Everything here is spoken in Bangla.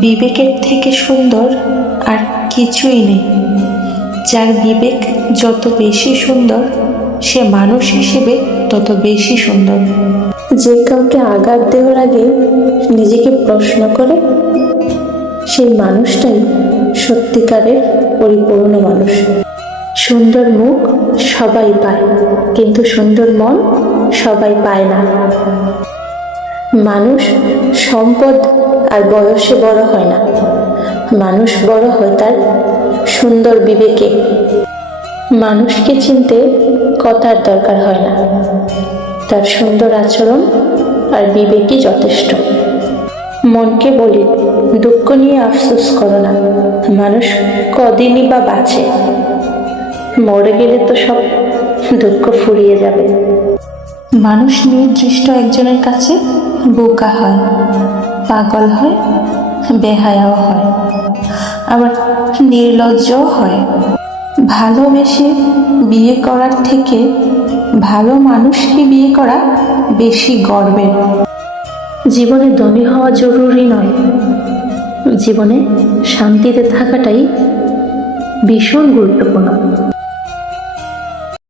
বিবেকের থেকে সুন্দর আর কিছুই নেই। যার বিবেক যত বেশি সুন্দর, সে মানুষ হিসেবে তত বেশি সুন্দর। যে কাউকে আঘাত দেওয়ার আগে নিজেকে প্রশ্ন করে, সেই মানুষটাই সত্যিকারের পরিপূর্ণ মানুষ। সুন্দর মুখ সবাই পায়, কিন্তু সুন্দর মন সবাই পায় না। মানুষ সম্পদ আর বয়সে বড় হয় না, মানুষ বড় হয় তার সুন্দর বিবেকে। মানুষকে চিনতে কথার দরকার হয় না, তার সুন্দর আচরণ আর বিবেকই যথেষ্ট। মনকে বলি, দুঃখ নিয়ে আফসোস করো না, মানুষ কদিনই বা বাঁচে, মরে গেলে তো সব দুঃখ ফুরিয়ে যাবে। মানুষ নির্দিষ্ট একজনের কাছে বোকা হয়, পাগল হয়, বেহায়াও হয়, আবার নির্লজ্জও হয়। ভালোবেসে বিয়ে করার থেকে ভালো মানুষকে বিয়ে করা বেশি গর্বের। জীবনে ধনী হওয়া জরুরি নয়, জীবনে শান্তিতে থাকাটাই ভীষণ গুরুত্বপূর্ণ।